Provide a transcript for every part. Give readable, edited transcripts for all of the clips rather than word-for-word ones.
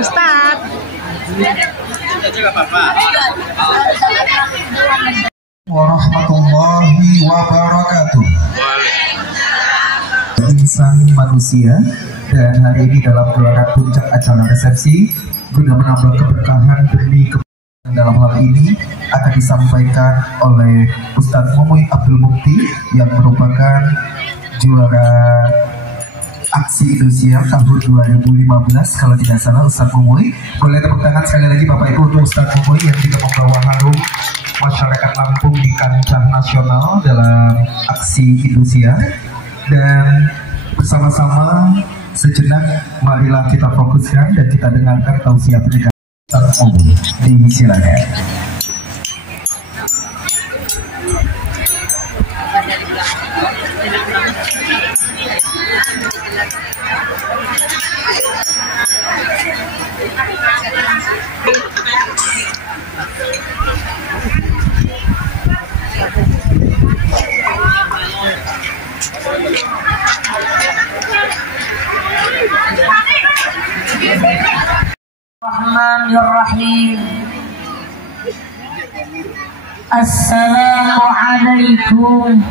Ustadz. Warahmatullahi wabarakatuh. Insan manusia, dan hari ini dalam gelaran puncak acara resepsi guna menambah keberkahan demi keberkahan dalam hal ini akan disampaikan oleh Ustadz Momoy Abdul Mukti yang merupakan juara aksi Indonesia tahun 2015 kalau tidak salah. Ustadz Momoy, boleh tepuk tangan sekali lagi Bapak Ibu untuk Ustadz Momoy yang juga membawa harum masyarakat Lampung di kancah nasional dalam aksi Indonesia. Dan bersama-sama sejenak marilah kita fokuskan dan kita dengarkan tausiah pernikahan Ustadz Momoy. Disilakan. Bismillahirrahmanirrahim. Assalamualaikum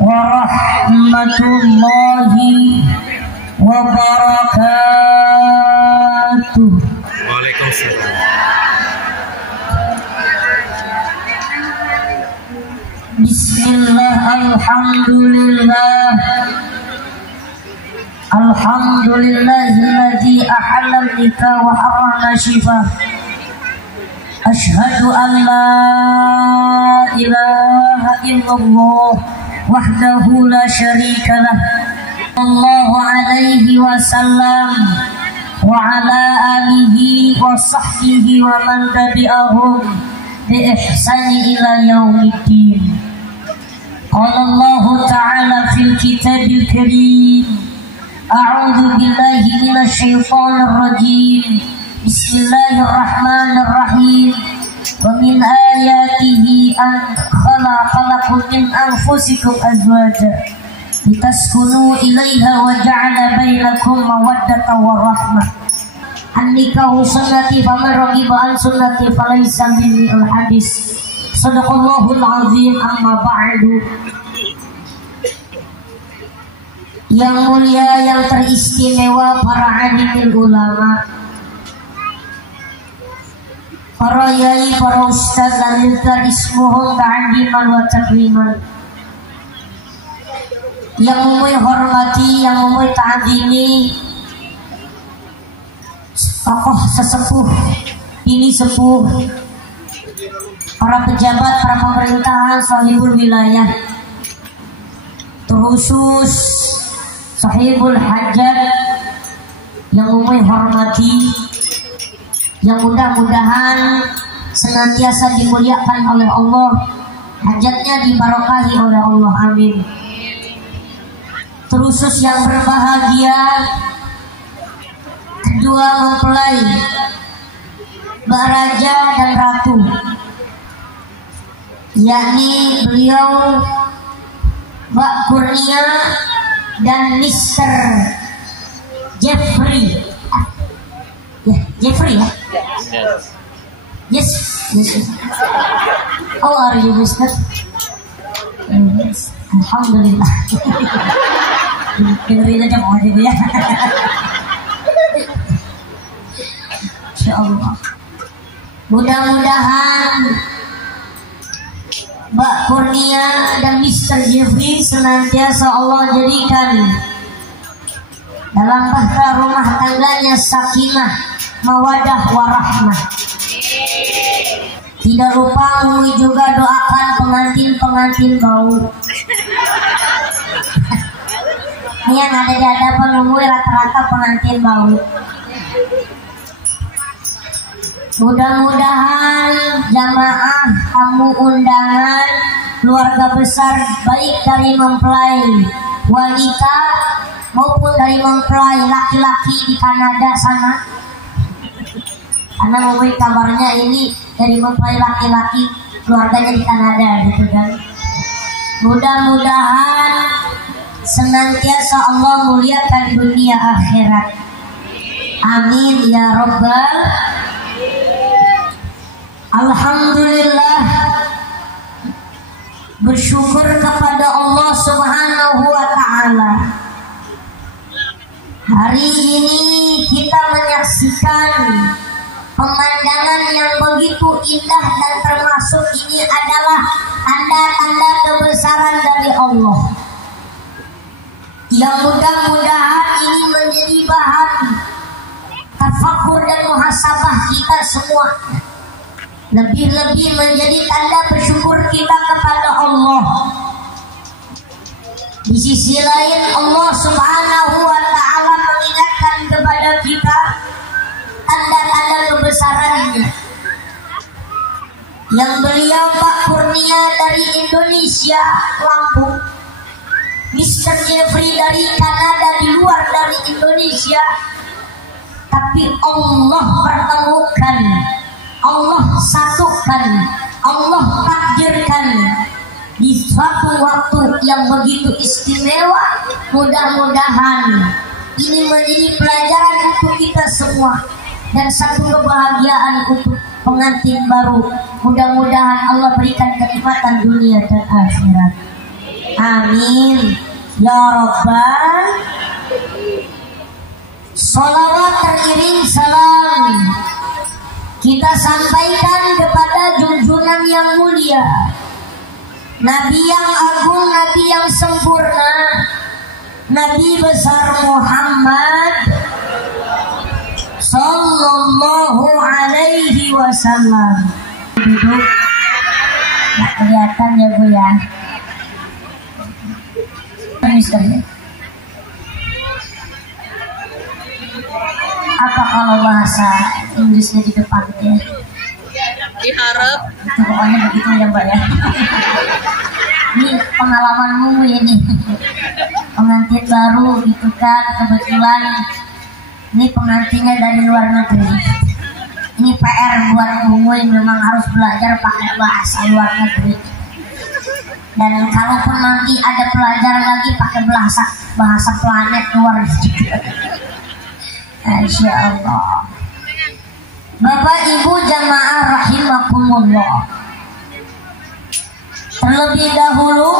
warahmatullahi wabarakatuh. Waalaikumsalam. Bismillah, alhamdulillah. Alhamdulillahilladzi ahalla nikah wa harrama shifah. Ashhadu an la ilaha illallah wahdahu la syarika lah. Sallallahu alaihi wasallam wa ala alihi wa sahbihi wa man tabi'ahum bi ihsani ila yaumiddin. Qala Allah ta'ala fil kitabil karim. A'udzu billahi minasyaitonir rajim. Bismillahirrahmanirrahim. Wa min ayatihi an khalaqalakum min anfusikum azwaja litaskunu ilaiha wa ja'ala bainakum mawaddatan wa rahmah. An-nikahu sunnati faman raghiba an sunnati falaysa minni al-hadis. Shadaqallahul azim. Amma ba'du. Yang mulia, yang teristimewa, para alimul ulama, para yai, para ustaz, dan yuzkar ismuhum ta'adiman wa takriman. Yang memui hormati, yang memui ta'adimi, tokoh sesepuh, ini sepuh, para pejabat, para pemerintahan, sahibul wilayah, terkhusus sahibul hajat yang umum hormati, yang mudah-mudahan senantiasa dimuliakan oleh Allah, hajatnya dibarokahi oleh Allah, amin. Terusus yang berbahagia, kedua mempelai, Mbak Raja dan Ratu, yakni beliau Mbak Kurnia dan Mr. Jeffrey. Ya, Jeffrey ya? Yes. How are you, Mr.? Yes. Alhamdulillah. Dengerin aja mau gitu ya. Insyaallah. Mudah-mudahan Mbak Kurnia dan Mr. Jeffrey senantiasa Allah jadikan dalam bahtera rumah tangganya sakinah, mawadah, warahmah. Tidak lupa Umi juga doakan pengantin-pengantin bau. Ini yang ada di hadapan umum rata-rata pengantin bau. Mudah-mudahan jamaah tamu undangan keluarga besar baik dari mempelai wanita maupun dari mempelai laki-laki di Kanada sana, karena ngomongin kabarnya ini dari mempelai laki-laki keluarganya di Kanada gitu kan. Mudah-mudahan senantiasa Allah muliakan dunia akhirat. Amin ya Rabbal. Alhamdulillah, bersyukur kepada Allah Subhanahu wa Ta'ala. Hari ini kita menyaksikan pemandangan yang begitu indah, dan termasuk ini adalah tanda-tanda kebesaran dari Allah, yang mudah-mudahan ini menjadi bahan tafakur dan muhasabah kita semua, lebih-lebih menjadi tanda bersyukur kita kepada Allah. Di sisi lain Allah Subhanahu wa Ta'ala mengingatkan kepada kita tanda-tanda kebesarannya, yang beliau Pak Kurnia dari Indonesia Lampung, Mr. Jeffrey dari Kanada di luar dari Indonesia, tapi Allah pertemukan, Allah satukan, Allah takdirkan di suatu waktu yang begitu istimewa. Mudah-mudahan ini menjadi pelajaran untuk kita semua dan satu kebahagiaan untuk pengantin baru. Mudah-mudahan Allah berikan kenikmatan dunia dan akhirat. Amin ya Rabbal. Salawat teriring salam kita sampaikan kepada junjungan yang mulia, Nabi yang agung, Nabi yang sempurna, Nabi besar Muhammad Sallallahu alaihi wasallam. Duduk, nggak kelihatan ya Bu ya. Misalnya, apa kalau bahasa Inggrisnya di depan ya? Diharap. Itu pokoknya begitu ya Mbak ya. Ini pengalamanmu ini, pengantin baru gitu kan, kebetulan ini pengantinnya dari luar negeri. Ini PR buat Mumuy, memang harus belajar pakai bahasa luar negeri. Dan kalaupun nanti ada pelajaran lagi pakai bahasa planet luar juga. Insya Allah. Bapak Ibu jamaah rahimakumullah, terlebih dahulu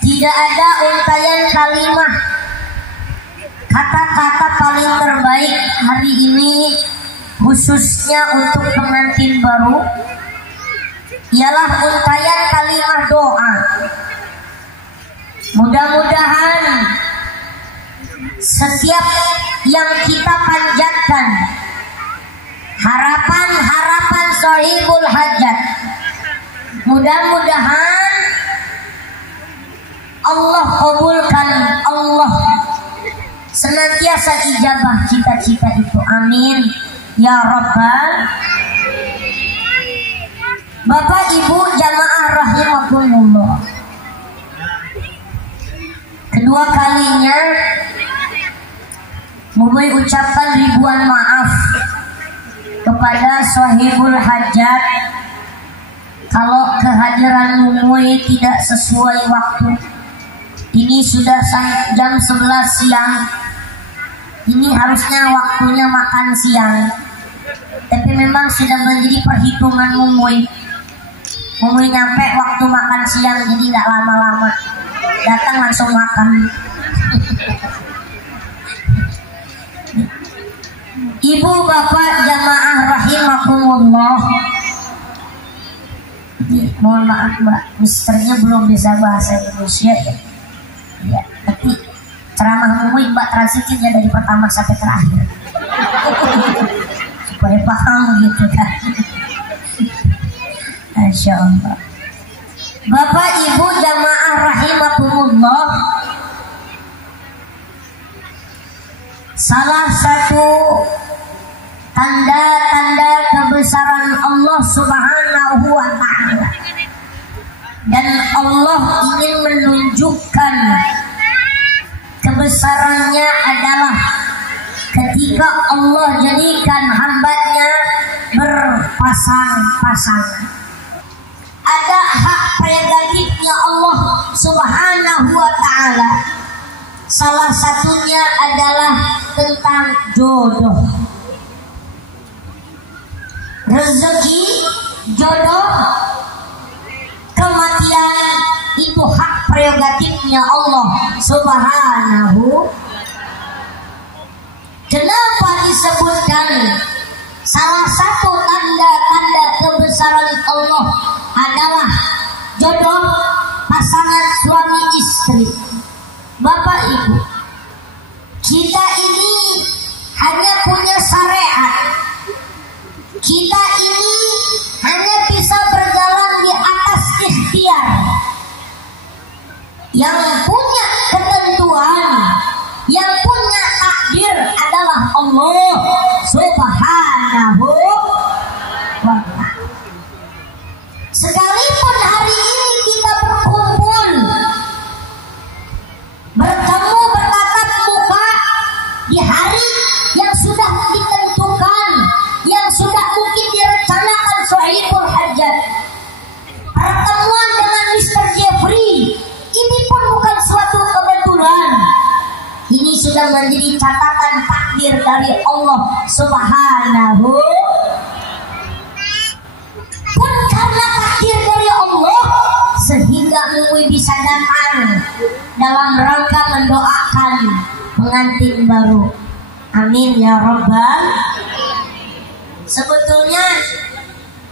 tidak ada untayan kalimat kata-kata paling terbaik hari ini khususnya untuk pengantin baru, ialah untayan kalimat doa. Mudah-mudahan setiap yang kita panjatkan, harapan-harapan sahibul hajat, mudah-mudahan Allah kabulkan, Allah senantiasa ijabah cita-cita itu. Amin ya Rabbal. Bapak Ibu jamaah rahimakumullah, kedua kalinya Mumuy ucapkan ribuan maaf kepada sahibul hajat kalau kehadiran Mumuy tidak sesuai waktu. Ini sudah jam 11 siang. Ini harusnya waktunya makan siang, tapi memang sudah menjadi perhitungan Mumuy. Mumuy nyampe waktu makan siang, jadi nggak lama-lama, datang langsung makan. Ibu bapak jamaah rahimakumullah, mohon maaf Mbak, misternya belum bisa bahasa Indonesia ya. Ya, tapi ceramah Mumuy Mbak transitin ya dari pertama sampai terakhir supaya paham gitu kan. Masya Allah. Bapak Ibu jamaah rahimakumullah, salah satu tanda-tanda kebesaran Allah Subhanahu wa Ta'ala, dan Allah ingin menunjukkan kebesarannya adalah ketika Allah jadikan hambanya berpasang-pasangan. Ada hak prerogatifnya Allah Subhanahu wa Ta'ala. Salah satunya adalah tentang jodoh. Rezeki, jodoh, kematian itu hak prerogatifnya Allah Subhanahu. Kenapa disebutkan salah satu tanda-tanda kebesaran Allah adalah jodoh, pasangan suami istri? Bapak Ibu, kita ini hanya punya syariat. Kita ini hanya bisa berjalan di atas ikhtiar. Yang punya ketentuan, yang punya takdir adalah Allah Subhanahu wa Ta'ala. Sekalipun hari ini kita berkumpul, bertemu bertatap muka di hari yang sudah ditentukan, yang sudah mungkin direncanakan Sohibul Hajat, pertemuan dengan Mr. Jeffrey, ini pun bukan suatu kebetulan. Ini sudah menjadi catatan takdir dari Allah Subhanahu. Pun karena takdir dari Allah, sehingga Mui bisa datang dalam rangka mendoakan pengantin baru. Amin ya Rabbal. Sebetulnya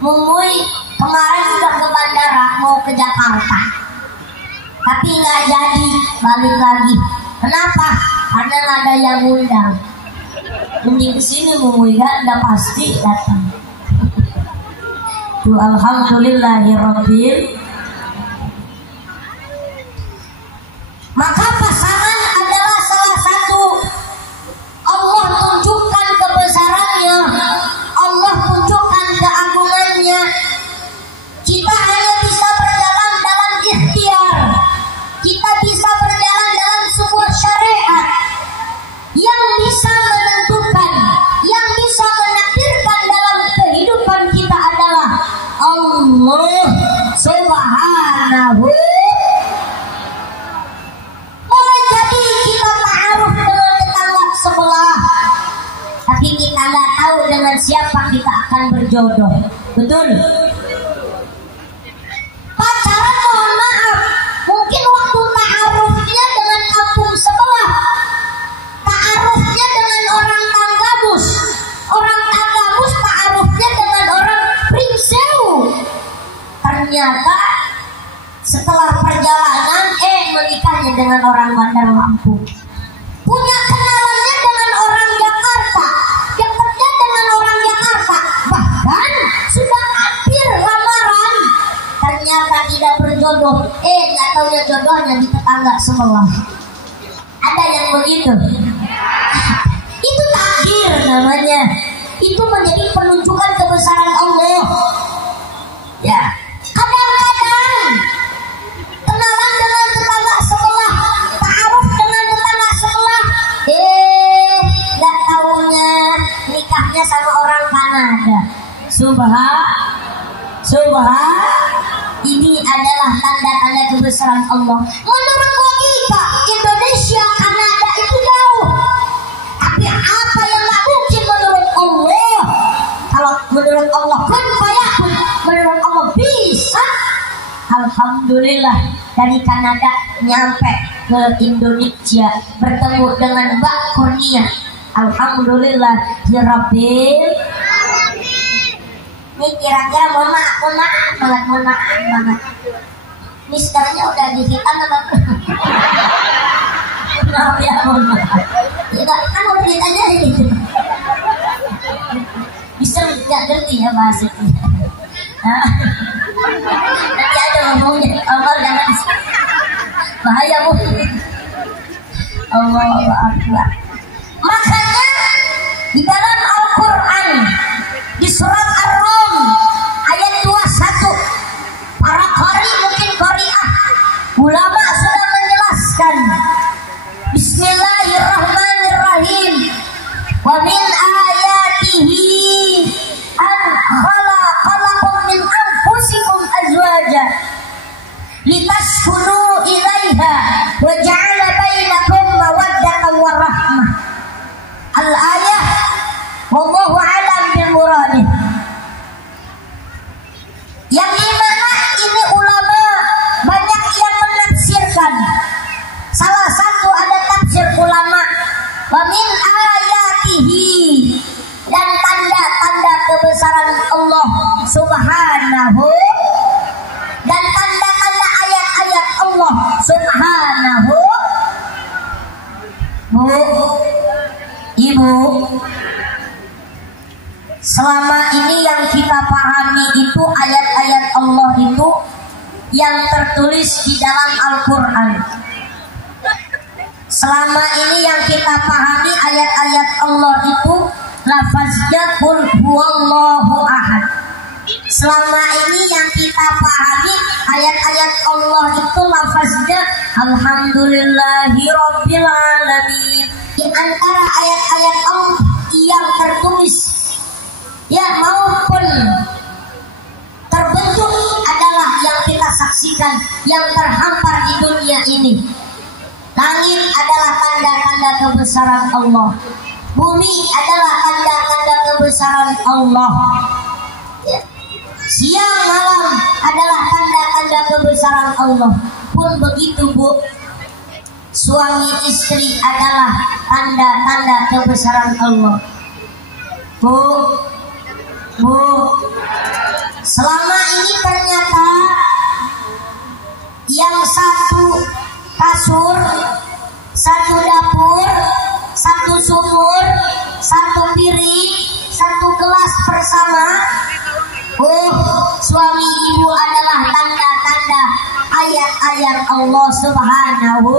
Mui kemarin sudah ke bandara mau ke Jakarta, tapi nggak jadi balik lagi. Kenapa? Karena nggak ada yang undang. Mending kesini Mui udah pasti datang. Tuh alhamdulillahirabbil. Maka pasangan adalah salah satu Allah tunjukkan kebesarannya, Allah tunjukkan keagungannya. Kita hanya bisa berjalan dalam ikhtiar, kita bisa berjalan dalam sebuah syariat yang bisa menentukan, yang bisa menakdirkan dalam kehidupan kita adalah Allah Subhanahu. Boleh jadi kita ta'aruf dengan tetangga sebelah, tapi kita nggak tahu dengan siapa kita akan berjodoh. Betul? Pacaran mohon maaf, mungkin waktu ta'arufnya dengan kampung sebelah, ta'arufnya dengan orang Tanggamus, orang Tanggamus ta'arufnya dengan orang Pringseu. Ternyata setelah perjalanan menikahnya dengan orang Bandar Lampung. Punya kenalannya dengan orang Jakarta, dekatnya dengan orang Jakarta, bahkan sudah hampir lamaran. Ternyata tidak berjodoh. Nggak taunya jodohnya di tetangga sebelah. Ada yang begitu. Itu takdir namanya. Itu menjadi penunjukan kebesaran Allah. Ya. Kadang-kadang kenalan dengan tetangga sebelah, ta'aruf dengan tetangga sebelah, nggak taunya nikahnya sama orang Kanada. Ini adalah tanda-tanda kebesaran Allah. Menurut logika Indonesia Kanada itu jauh, tapi apa yang nggak mungkin menurut Allah? Kalau menurut Allah kun fayakun, menurut Allah bisa. Alhamdulillah, dari Kanada nyampe ke Indonesia, bertemu dengan Mbak Kurnia. Alhamdulillah ya Rabbil. Ini kira-kira mohon maaf banget. Misternya udah dihitan apa? Maaf ya, mohon maaf. Ya kan mau ceritanya gitu. Bisa nggak ngerti ya bahasanya. Nanti ada ngomongnya, Allah jangan bahaya Bu. Allah Akbar. Makanya di dalam Al-Quran di surat Ar-Rum ayat 21. Para qari mungkin qari'ah, ulama sudah menjelaskan. Bismillahirrahmanirrahim. Wa min ayatihi an khalaqalakum min anfusikum azwaja litaskunu ilaiha wa ja'ala bainakum mawaddatan wa rahmah. Al-ayah wallahu a'lam bil muradih. Yang dimana ini ulama banyak yang menafsirkan. Salah satu ada tafsir ulama wa min ayatihi, dan tanda-tanda kebesaran Allah subhanahu, dan tanda-tanda ayat-ayat Allah subhanahu. Bu, ibu, selama ini yang kita pahami itu ayat-ayat Allah itu yang tertulis di dalam Al-Quran. Selama ini yang kita pahami ayat-ayat Allah itu lafaznya qul huwallahu ahad. Selama ini yang kita pahami ayat-ayat Allah itu lafaznya alhamdulillahi rabbil alamin. Di antara ayat-ayat Allah yang tertulis ya maupun terbentuk adalah yang kita saksikan, yang terhampar di dunia ini. Langit adalah tanda-tanda kebesaran Allah. Bumi adalah tanda-tanda kebesaran Allah. Ya. Siang malam adalah tanda-tanda kebesaran Allah. Pun begitu, Bu. Suami istri adalah tanda-tanda kebesaran Allah. Bu, selama ini ternyata yang satu kasur, satu dapur, satu sumur, satu piring, satu gelas bersama. Suami ibu adalah tanda-tanda ayat-ayat Allah subhanahu.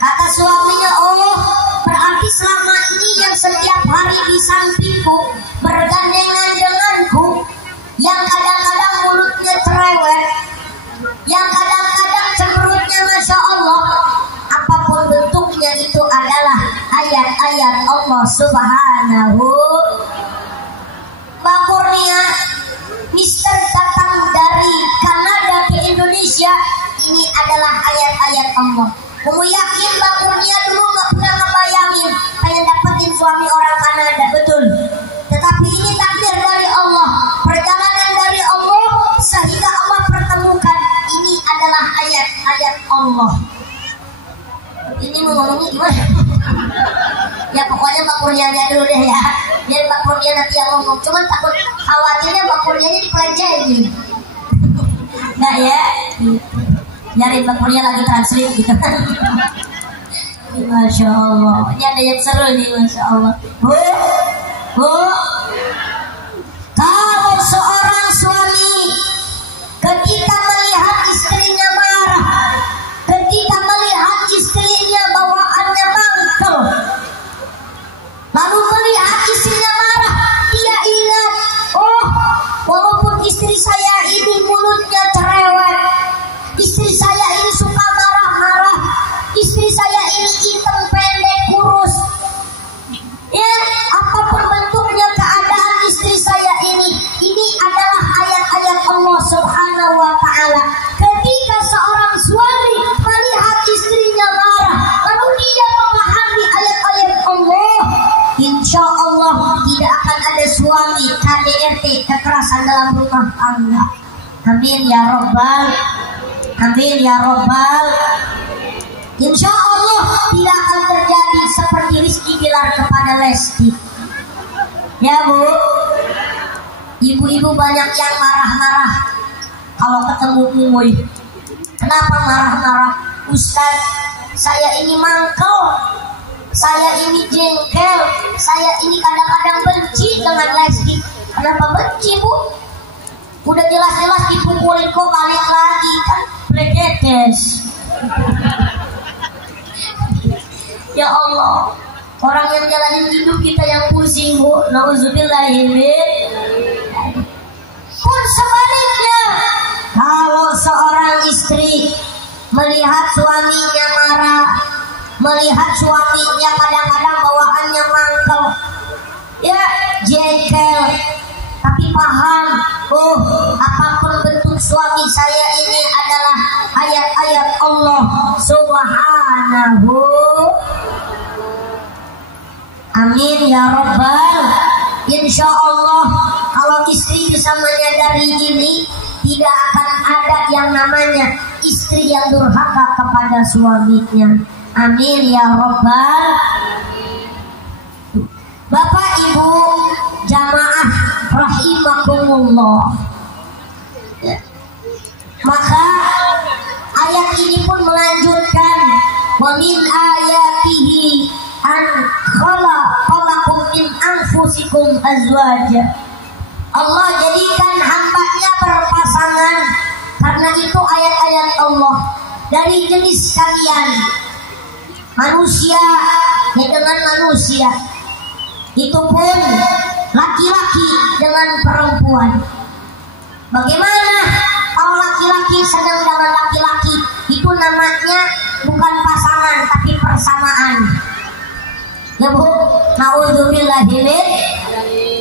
Kata suaminya, berarti selama ini yang setiap hari di sampingku, bergandengan denganku, yang kadang-kadang mulutnya cerewet, yang kadang-kadang cemberutnya Masya Allah, apapun bentuknya itu adalah ayat-ayat Allah subhanahu. Mbak Kurnia, Mister datang dari Kanada ke Indonesia, ini adalah ayat-ayat Allah. Kamu yakin Mbak Kurnia dulu gak pernah ngebayangin pengen dapetin suami orang Kanada, betul? Tetapi ini takdir dari Allah, perjalanan dari Allah, sehingga Allah pertemukan. Ini adalah ayat-ayat Allah. Ini mau ngomongnya gimana? Ya pokoknya Mbak Kurnianya dulu deh ya, biar Mbak Kurnia nanti yang ngomong. Cuman takut khawatirnya Mbak Kurnianya dipelajari. Enggak ya? Nyari Mbak Kurnia lagi translate gitu. Masya Allah, ini ada yang seru nih, Masya Allah. Bu, kalau seorang suami ketika melihat istrinya marah, ketika melihat istrinya bawaannya mangkel, lalu melihat istrinya marah, dia ingat, walaupun istri saya ini mulutnya cerewet, istri saya ini suka marah-marah, istri saya ini hitam pendek kurus, ya apapun bentuknya keadaan istri saya ini adalah ayat-ayat Allah subhanahu wa ta'ala. Ketika seorang suami melihat istrinya marah, lalu dia memahami ayat-ayat Allah, insya Allah tidak akan ada suami KDRT, kekerasan dalam rumah tangga. Amin ya Rabbal, amin ya Rabbal. Insya Allah tidak akan terjadi seperti Rizky Bilar kepada Lesti. Ya Bu, ibu-ibu banyak yang marah-marah kalau ketemu Umuy. Kenapa marah-marah? Ustaz, saya ini mangkel, saya ini jengkel, saya ini kadang-kadang benci dengan Lesti. Kenapa benci, Bu? Udah jelas-jelas dipukulin kok balik lagi, kan blegetes. Ya Allah, Orang yang jalanin hidup kita yang pusing, Bu. Nauzubillahi min. Pun sebaliknya, kalau seorang istri melihat suaminya marah, melihat suaminya kadang-kadang bawaannya mangkel, ya jengkel, tapi paham, oh apapun bentuk suami saya ini adalah ayat-ayat Allah Subhanahu. Amin ya Rabbal. Insya Allah kalau istri bisa menyadari ini, tidak akan ada yang namanya istri yang durhaka kepada suaminya. Amin ya Rabbal. Bapak Ibu jamaah rahimakumullah, ya. Maka ayat ini pun melanjutkan, wa min ayatihi an khalaqakum min anfusikum azwaja. Allah jadikan hambanya berpasangan, karena itu ayat-ayat Allah, dari jenis kalian manusia ya dengan manusia, itu pun laki-laki dengan perempuan. Bagaimana kalau laki-laki sedang dengan laki-laki, itu namanya bukan pasangan tapi persamaan. Ya Bu, naudzubillahi min.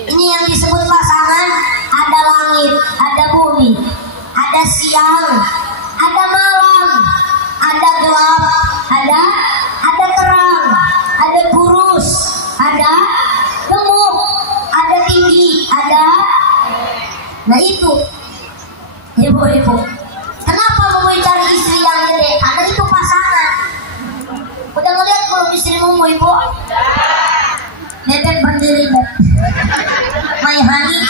Ini yang disebut pasangan, ada langit, ada bumi, ada siang, ada malam, ada gelap, ada terang, ada kurus, ada gemuk, ada tinggi, ada. Nah itu, ibu-ibu, kenapa mau cari istri yang gede? Karena itu pasangan. Udah ngeliat belum istrimu, ibu? Bebek berdiri, Beb. My honey,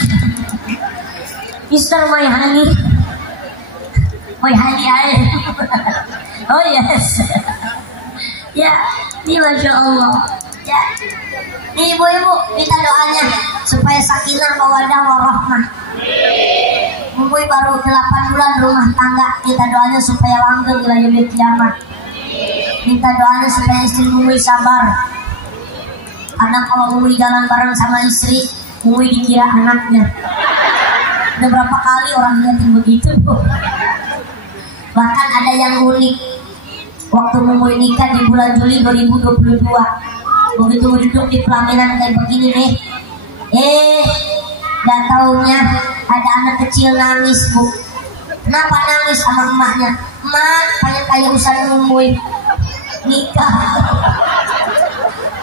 Mr. My honey, my honey. Oh yes. Ya, ini Masya Allah. Ya, ini ibu-ibu minta doanya supaya sakinah mawaddah warahmah. Ibu baru 8 bulan rumah tangga, minta doanya supaya langgeng ila yaumil kiamat. Minta doanya supaya istri Mui sabar. Karena kalau Mui jalan bareng sama istri, Mui dikira anaknya. Udah berapa kali orang liatin begitu. Bahkan ada yang unik. Waktu Mui nikah di bulan Juli 2022, begitu duduk di pelaminan kayak begini nih, gak taunya ada anak kecil nangis, Bu. Kenapa nangis sama emaknya? Emak pengen kayak usaha Mui nikah.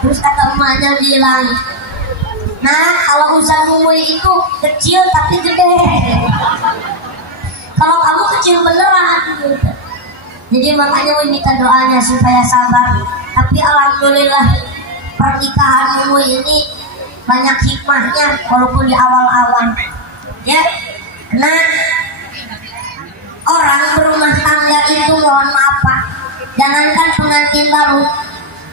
Terus kata emaknya bilang, nah kalau usaha Mui itu kecil tapi gede. Kalau kamu kecil beneran gitu. Jadi makanya Mui minta doanya supaya sabar. Tapi alhamdulillah pernikahan Mui ini banyak hikmahnya walaupun di awal-awal. Ya, karena orang berumah tangga itu mohon maaf Pak, jangankan pengantin baru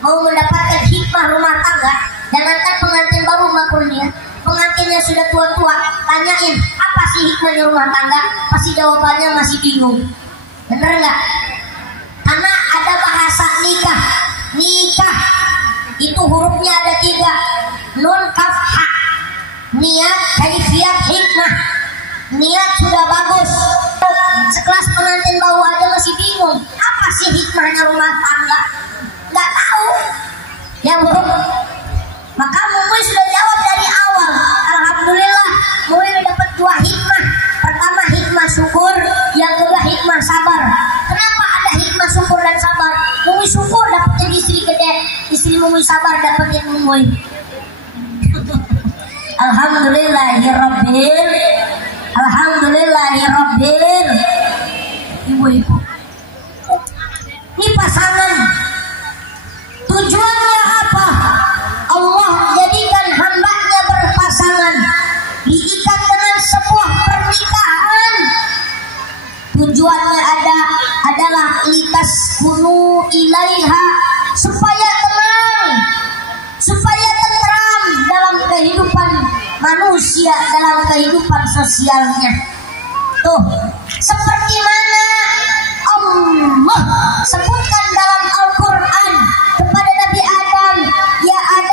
mau mendapatkan hikmah rumah tangga, jangankan pengantin baru maupun dia pengantinnya sudah tua-tua, tanyain apa sih hikmahnya rumah tangga, pasti jawabannya masih bingung. Bener nggak? Karena ada bahasa nikah. Nikah itu hurufnya ada 3, nun kaf ha. Niat, kaifiyat, hikmah. Niat sudah bagus, sekelas pengantin baru aja masih bingung apa sih hikmahnya rumah tangga, nggak tahu ya Bu. Maka Mui sudah jawab dari awal. Alhamdulillah Mui dapat 2 hikmah. Pertama hikmah syukur, yang kedua hikmah sabar. Kenapa ada hikmah syukur dan sabar? Mui syukur dapetin istri gede, istri Mui sabar dapetin Mui. Alhamdulillahirabbil, alhamdulillahirabbil. Ibu-ibu, ini pasangan tujuannya apa? Allah jadikan hambanya berpasangan, diikat dengan sebuah pernikahan. Tujuannya adalah litas kunu ilaiha, supaya tenang, supaya tentram dalam kehidupan manusia, dalam kehidupan sosialnya. Tuh, seperti mana Allah sebutkan dalam Al-Quran kepada Nabi Adam, ya Adam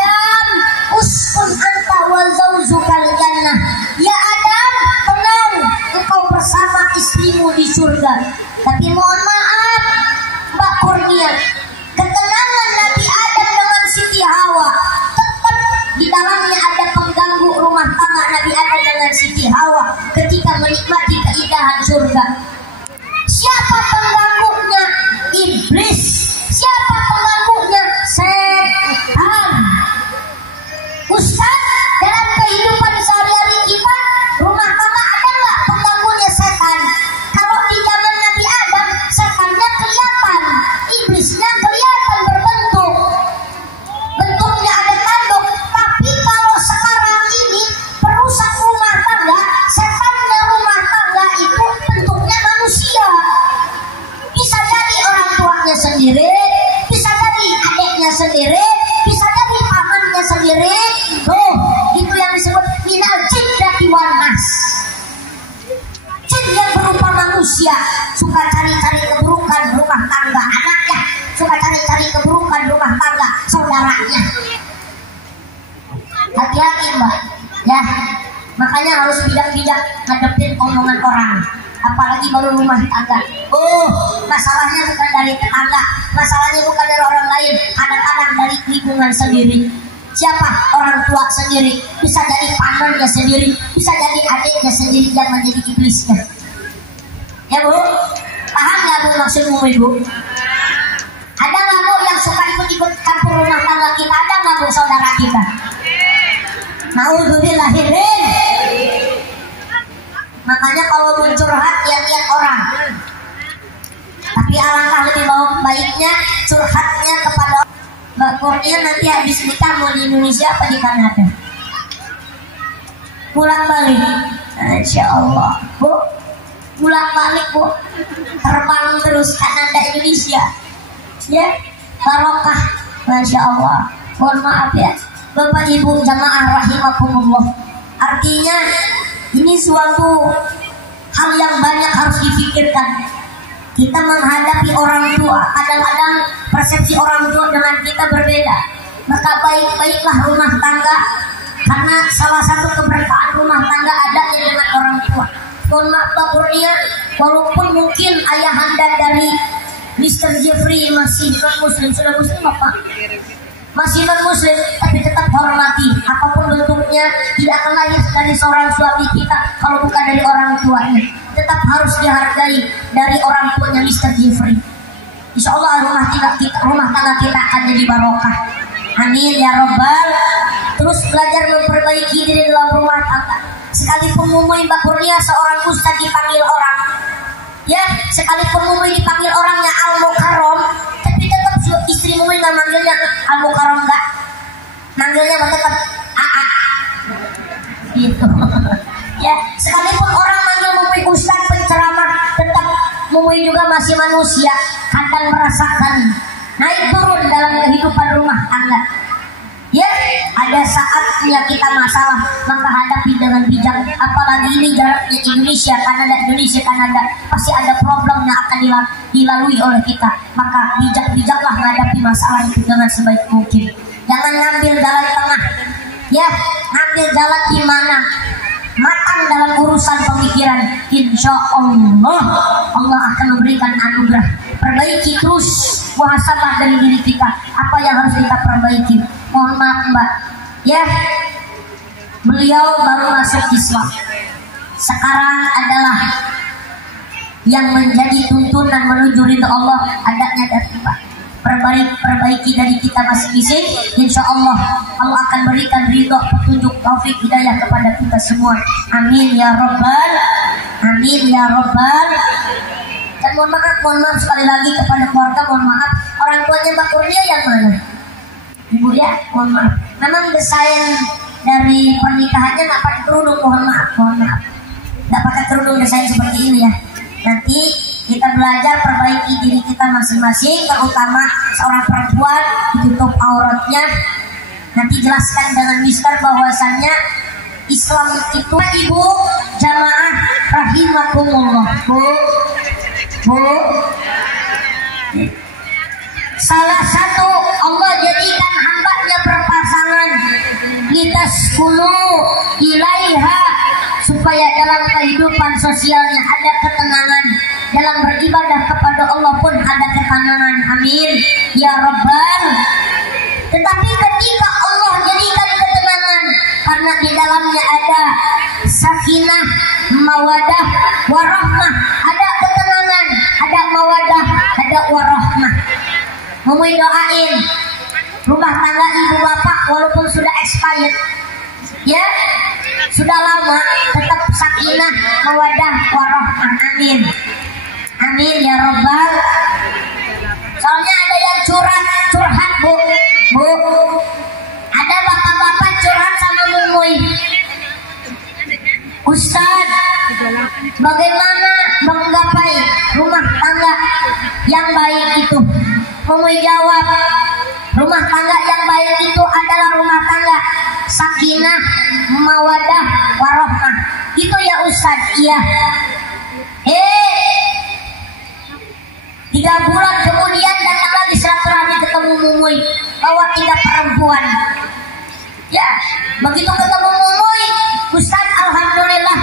dengan Siti Hawa ketika menikmati keindahan surga. Siapa pengganggunya? Iblis. Siapa pengganggunya? Setan. Ustaz, dalam kehidupan sehari-hari kita, rumah tangga ada nggak pengganggunya setan? Kalau di zaman Nabi Adam, setannya kelihatan, iblisnya kelihatan berbentuk. Bentuknya ada tanduk. Tapi kalau sekarang ini perusak rumah tangga, setannya rumah tangga itu bentuknya manusia. Bisa jadi orang tuanya sendiri, bisa jadi adiknya sendiri, bisa jadi pamannya sendiri. Tuh, itu yang disebut minal jinnati wan nas. Jin yang berupa manusia, suka cari-cari keburukan rumah tangga anaknya, suka cari-cari keburukan rumah tangga saudaranya. Hati-hati mbak, ya. Makanya harus bijak-bijak ngadepin omongan orang, apalagi baru rumah tangga. Masalahnya bukan dari tetangga, masalahnya bukan dari orang lain, kadang-kadang dari lingkungan sendiri. Siapa? Orang tua sendiri, bisa jadi pamannya sendiri, bisa jadi adiknya sendiri yang menjadi iblisnya. Ya bu, paham nggak bu maksudmu ibu? Ada nggak bu yang suka ikut-ikut campur rumah tangga kita? Ada nggak bu saudara kita? Naudzubillahimin. Makanya kalau mau curhat lihat orang. Tapi alangkah lebih baiknya curhatnya kepada Mbak Kurnia nanti habis nikah mau di Indonesia apa di Kanada? Pulang balik. Insya Allah bu, pulang balik bu, terbang terus Kanada Indonesia. Ya, barokah, masya Allah. Mohon maaf ya, Bapak Ibu jamaah rahimakumullah. Artinya ini suatu hal yang banyak harus dipikirkan. Kita menghadapi orang tua, kadang-kadang persepsi orang tua dengan kita berbeda. Maka baik-baiklah rumah tangga, karena salah satu keberkahan rumah tangga adanya dengan orang tua. Mohon maaf Pak Kurnia, walaupun mungkin ayahanda dari Mr. Jeffrey masih non-muslim, sudah muslim apa? Masih non-muslim, tapi tetap hormati. Apapun bentuknya, tidak akan lahir dari seorang suami kita kalau bukan dari orang tuanya. Tetap harus dihargai dari orang tuanya Mr. Jeffrey. Insya Allah rumah tangga kita akan jadi barokah. Amin ya robbal. Terus belajar memperbaiki diri dalam rumah tangga. Sekalipun Mumuy Mbak Kurnia seorang ustaz dipanggil orang, ya sekalipun Mumuy dipanggil orangnya Al-Mukarram, tapi tetap istri Mumuy nggak manggilnya Al-Mukarram, enggak, manggilnya tetap AA gitu. Ya, sekalipun orang manggil Mumuy ustaz penceramah, tetap Mumuy juga masih manusia, kadang merasakan naik turun dalam kehidupan rumah tangga. Ya, ada saatnya kita masalah, maka hadapi dengan bijak. Apalagi ini jaraknya Indonesia Kanada, pasti ada problem yang akan dilalui oleh kita. Maka bijak-bijaklah menghadapi masalah itu dengan sebaik mungkin. Jangan ngambil jalan tengah, ya, ngambil jalan di mana matang dalam urusan pemikiran. Insya Allah akan memberikan anugerah. Perbaiki terus muhasabah dari diri kita, apa yang harus kita perbaiki. Mohon maaf Mbak, ya, beliau baru masuk Islam. Sekarang adalah yang menjadi tuntunan menuju ridho Allah adanya dari Mbak. Perbaiki dari kita masing-masing. Insya Allah Allah akan berikan ridho, petunjuk, taufik, hidayah kepada kita semua. Amin ya robbal, amin ya robbal. Dan mohon maaf sekali lagi kepada keluarga, mohon maaf orang tuanya Mbak Kurnia yang mana? Ibu ya, mohon maaf. Memang desain dari pernikahannya nggak pakai kerudung, mohon maaf. Nggak pakai kerudung desain seperti ini ya. Nanti kita belajar perbaiki diri kita masing-masing, terutama seorang perempuan ditutup auratnya. Nanti jelaskan dengan Mister bahwasannya Islam itu ibu jamaah rahimakumullah. Bu, salah satu Allah jadikan hambanya berpasangan litaskunu ilaiha, supaya dalam kehidupan sosialnya ada ketenangan, dalam beribadah kepada Allah pun ada ketenangan. Amin ya robbal. Tetapi ketika Allah jadikan ketenangan, karena di dalamnya ada sakinah, mawadah, warahmah. Ada ketenangan, ada mawadah, ada warahmah. Mau doain rumah tangga ibu bapak walaupun sudah expired, ya sudah lama, tetap sakinah, mawadah, warahmah. Amin, amin ya robbal. Soalnya ada yang curhat bu, ada bapak-bapak curhat sama Mumuy. Ustaz, bagaimana menggapai rumah tangga yang baik itu? Mumuy jawab, rumah tangga yang baik itu adalah rumah tangga sakinah, mawadah, warahmah. Itu ya Ustaz? Iya. 3 bulan kemudian datang lagi silaturahmi ketemu Mumuy bawa 3 perempuan. Ya, begitu ketemu Mumuy, Ustaz, alhamdulillah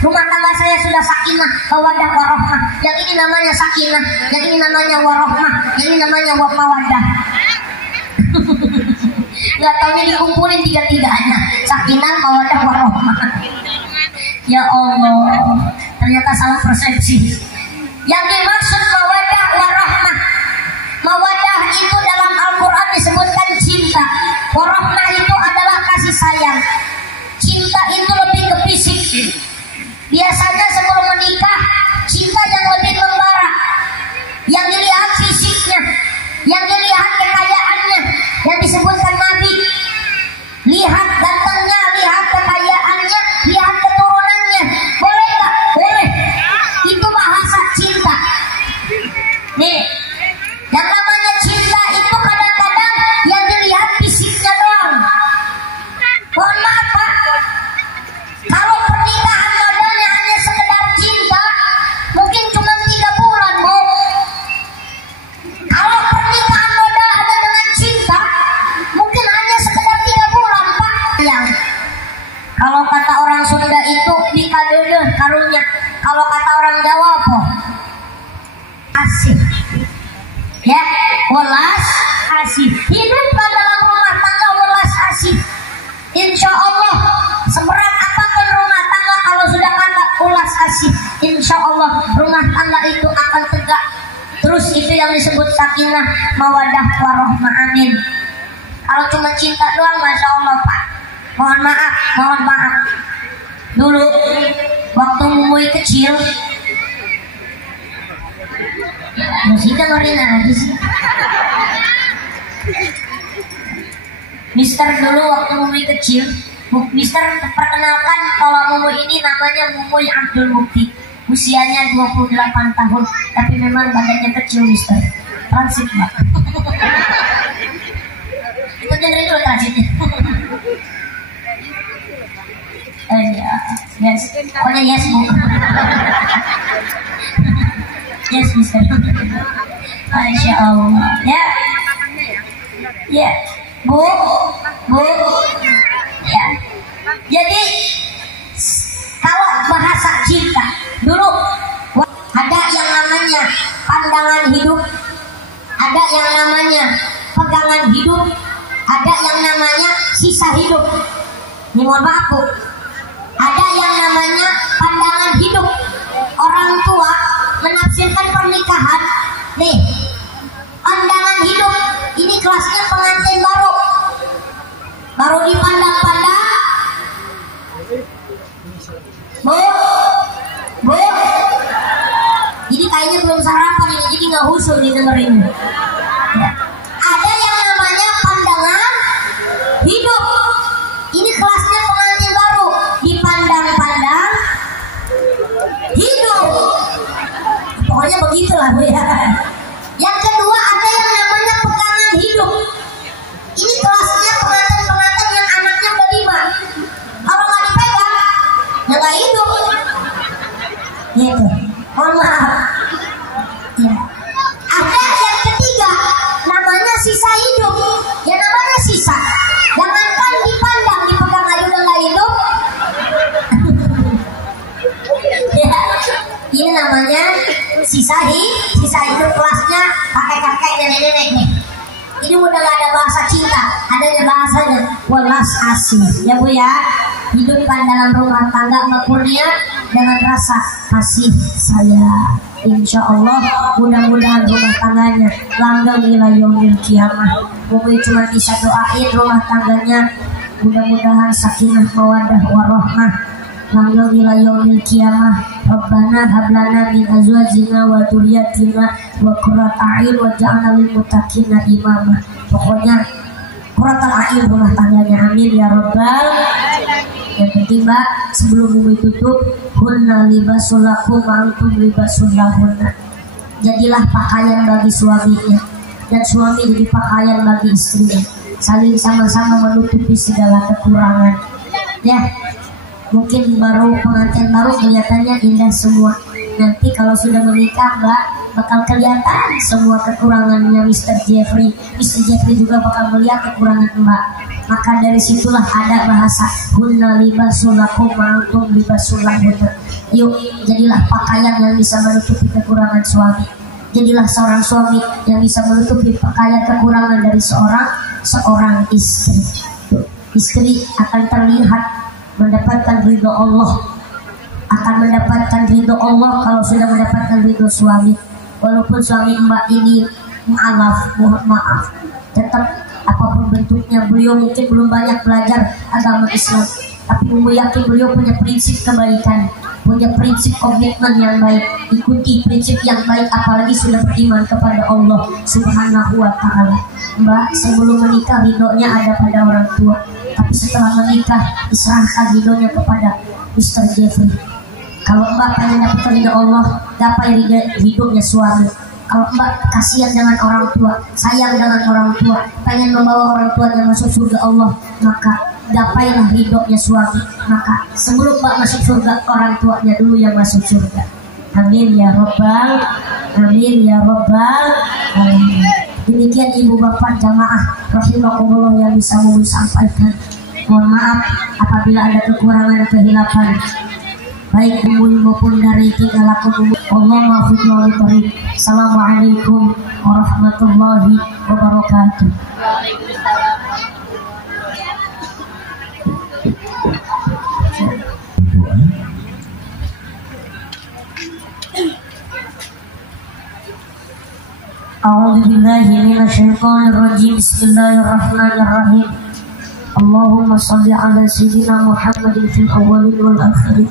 rumah tangga saya sudah sakinah, mawadah, warahmah. Yang ini namanya sakinah, yang ini namanya warahmah, yang ini namanya mawadah. Gak taunya dikumpulin 3-tiganya, sakinah, mawadah, warahmah. Ya Allah, ternyata salah persepsi. Yang dimaksud mawadah, warahmah, mawadah itu dalam Al-Quran disebutkan cinta, warahmah itu adalah kasih sayang. Cinta itu lebih ke fisik. Biasanya sebelum menikah, cinta yang lebih membara, yang dilihat fisiknya, yang dilihat kekayaannya, yang disebutkan Nabi, lihat gantengnya, lihat kekayaannya, lihat keturunannya. Boleh tak? Boleh. Itu bahasa cinta. Nih, yang namanya cinta itu kadang-kadang yang dilihat fisiknya doang. Mohon maaf Pak, kalau pernikahan modalnya hanya sekedar cinta, mungkin cuma 3 bulan Bu. Kalau pernikahan modal ada dengan cinta, mungkin hanya sekedar 3 bulan Pak. Yang kalau kata orang Sunda itu dikadeudeun karunya. Kalau kata orang Jawa apa? Asih. Ya, welas asih. Hiduplah dalam rumah tangga welas asih. Insya Allah seberat apapun rumah tangga, kalau sudah kata ulas asih, insya Allah rumah tangga itu akan tegak. Terus itu yang disebut sakinah, mawadah, warahmah. Amin. Kalau cuma cinta doang, masya Allah Pak, mohon maaf. Dulu waktu Mumuy kecil, musik dengerin aja sih. Mister dulu waktu Mumuy kecil, Mister perkenalkan kalau Mumuy ini namanya Mumuy Abdul Mukti. Usianya 28 tahun, tapi memang badannya kecil Mister. Transit Pak. Itu dengerin dulu transitnya. Yes. Pokoknya yes Bu. Yes Mister. Masya Allah. Ya. Bu. Ya. Jadi kalau bahasa cinta dulu ada yang namanya pandangan hidup, ada yang namanya pegangan hidup, ada yang namanya sisa hidup. Ini mohon maaf Bu, ada yang namanya pandangan hidup. Orang tua menafsirkan pernikahan, nih pandangan hidup ini kelasnya pengantin baru dipandang-pandang. Bu, ini kayaknya belum sarapan ini, jadi nggak husul didengerin. Ya. Ada yang namanya pandangan hidup, ini kelasnya pengantin baru dipandang-pandang hidup. Pokoknya begitulah Bu ya. Yang kedua ada yang namanya pegangan hidup. Ini kelasnya pengantin yang anaknya udah 5. Kalau nggak dipegang, ya nggak hidup. Gitu. Mohon maaf. Ya. Ada yang ketiga, namanya sisa hidup. Ya namanya sisa. Jangankan dipandang, dipegang aja udah nggak hidup. Ya. Ini namanya sisa hidup, kelasnya kakek-kakek, nenek-nenek nih. Ini udah gak ada bahasa cinta, adanya bahasanya welas asih. Ya Bu ya. hidupkan dalam rumah tangga kurnia dengan rasa kasih sayang. Insya Allah mudah-mudahan rumah tangganya langgeng ila yaumil kiamah. Mungkin cuma bisa doain rumah tangganya mudah-mudahan sakinah mawaddah warahmah langgeng ila yaumil kiamah. Rabbana hab lana min azwajina wa dzurriyyatina wa qurrata a'yun waj'alna lil muttaqina imama. Pokoknya qurratul a'yun rumah tangganya, amin ya rabbal. Yang penting Mbak, sebelum Umi tutup, hunna libasul lakum wa antum libasul lahunna. Jadilah pakaian bagi suaminya dan suami jadi pakaian bagi istrinya. Saling sama-sama menutupi segala kekurangan. Ya, mungkin baru pengantin baru kelihatannya indah semua. Nanti kalau sudah menikah Mbak, bakal kelihatan semua kekurangannya Mr. Jeffrey. Mr. Jeffrey juga bakal melihat kekurangan Mbak. Maka dari situlah ada bahasa hunna libasul lakum wa antum libasul lahunna. Yuk, jadilah pakaian yang bisa menutupi kekurangan suami. Jadilah seorang suami yang bisa menutupi pakaian kekurangan dari seorang istri. Istri akan terlihat mendapatkan ridho Allah, akan mendapatkan ridho Allah kalau sudah mendapatkan ridho suami. Walaupun suami Mbak ini mohon maaf, tetap apapun bentuknya beliau mungkin belum banyak belajar agama Islam, tapi Umi yakin beliau punya prinsip kebaikan, punya prinsip komitmen yang baik, ikuti prinsip yang baik, apalagi sudah beriman kepada Allah Subhanahu wa Ta'ala. Mbak, sebelum menikah ridhonya ada pada orang tua, tapi setelah menikah diserahkan ridhonya kepada Mr. Jeffrey. Kalau Mbak pengen dapat ridho Allah, gapai hidupnya suami. Kalau Mbak kasihan dengan orang tua, sayang dengan orang tua, pengen membawa orang tuanya masuk surga Allah, maka gapailah hidupnya suami. Maka sebelum Mbak masuk surga, orang tuanya dulu yang masuk surga. Amin ya robbal, amin ya robbal, amin. Demikian ibu bapak jamaah rahimakumullah yang bisa Umi sampaikan. Mohon maaf apabila ada kekurangan kehilapan, baik umum maupun dari tinggal laku. Allah maafiq wa li. Assalamualaikum warahmatullahi wabarakatuh. A'udzu billahi minasyaitonir rajim. Bismillahirrahmanirrahim. Allahumma shalli ala sayyidina Muhammadin fil awwalin wal akhirin.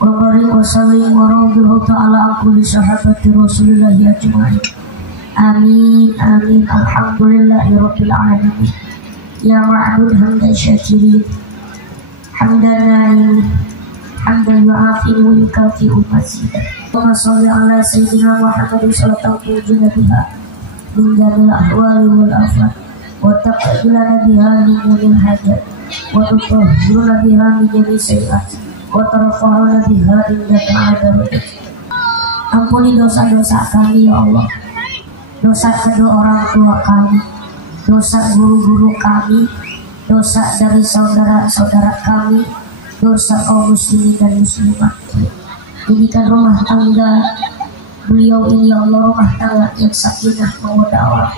Wa barik wa sallim wa radhiallahu ta'ala an kulli sahabati Rasulillah ajma'in. Amin amin. Alhamdulillahi rabbil alamin. Ya ma'bud hamdan syakirin, hamdan na'im, hamdan yu'afi wa yukafi al-mazida. Allahumma shalli ala sayyidina Muhammadin sallallahu alaihi wa sallam min jamil ahwali wal afat wa taqabbal biha min jamil hajat wa tutahhiruna biha min jamil sayyi'at wa tarfa'una biha indaka adabut. Ampuni dosa-dosa kami ya Allah, dosa kedua orang tua kami, dosa guru-guru kami, dosa dari saudara-saudara kami, dosa kaum muslimin dan muslimat. Jadikan rumah tangga beliau ini ya Allah rumah tangga yang sakinah mawaddah,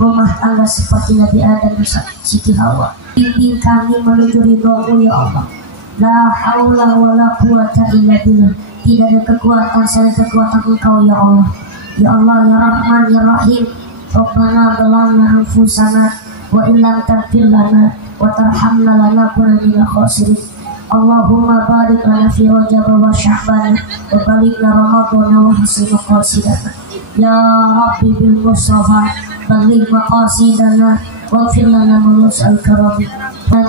rumah tangga seperti Nabi Adam dan Siti Hawa. Bimbing kami menuju ridho-Mu ya Allah. La haula wala quwata illa billah. Tidak ada kekuatan selain kekuatan Engkau ya Allah. Ya Allah ya Rahman ya Rahim. Rabbana dhalamna anfusana wa illam taghfir lana wa tarhamna lanakunanna minal khasirin. Allahumma barik lana fi Rajab wa Sya'ban wa barik lana Ramadan wa hasin maqasidana. Ya Rabbi bil Mustafa baligh maqasidana waghfir lana ma nas'aluka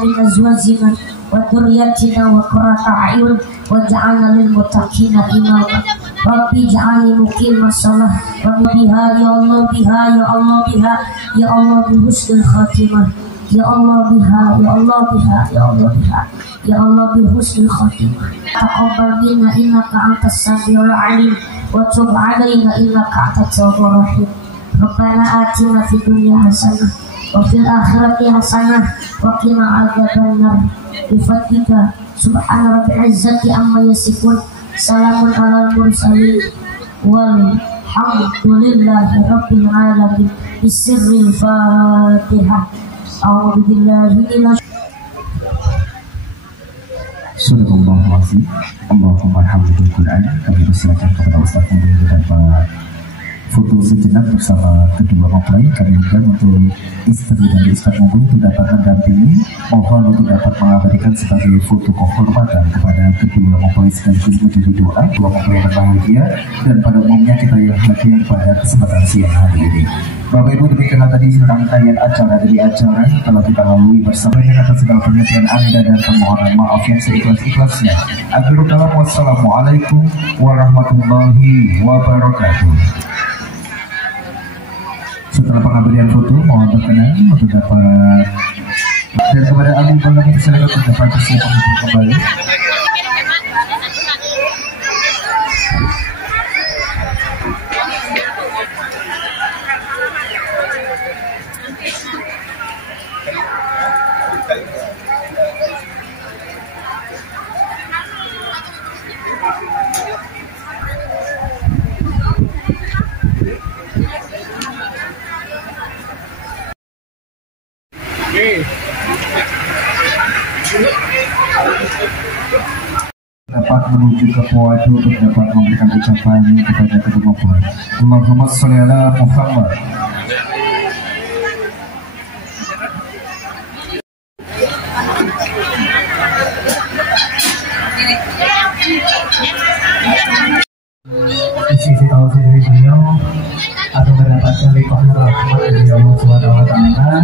min azwajina wa dhurriyyatina wa qurrata a'yun waj'alna lil muttaqina imama. Rabbi ja'alni muqimas shalah wa biha ya Allah biha ya Allah biha ya Allah bi husnil khatimah. Ya Allah biha, ya Allah biha, ya Allah biha, ya Allah bi husnil khatimah. Taqabbal minna innaka antas samiul alim wa tub 'alaina innaka antat tawwabur rahim. Rabbana atina fid dunya hasanah wa fil akhirati hasanah wa qina adzabannar. Bi fadlika subhana rabbil izzati amma yasifun. Salamun alal mursalin walhamdulillahi rabbil alamin. Bisirril Fatihah. A'udzu billahi minasy Subhanallah, Allahumma hamdul Quran. Kami persilakan kepada Ustaz untuk dapat foto sejenak bersama kedua mempelai. Kami undang untuk istri dan Ustaz Mubin untuk dapat mendampingi. Mohon untuk dapat mengabadikan sebagai foto kehormatan kepada kedua mempelai sekaligus menjadi doa dua mempelai yang bahagia dan pada umumnya kita yang bahagia pada kesempatan siang hari ini. Bapak Ibu, demikianlah tadi rangkaian acara dari acara telah kita lalui bersama dengan atas segala pengertian Anda dan permohonan maaf yang seikhlas-ikhlasnya. Akhirul kalam, wassalamualaikum warahmatullahi wabarakatuh. Setelah pengabdian foto, mohon berkenan untuk dapat dan kepada Abu Bakar silakan untuk dapat bersiap untuk kembali. Dapat menuju ke Puadu untuk dapat memberikan ucapan kepada kedua mempelai. Allahumma sholli ala Muhammad. Sisi tahu sendiri beliau atau mendapatkan limpahan rahmat dari Allah Subhanahu wa Ta'ala.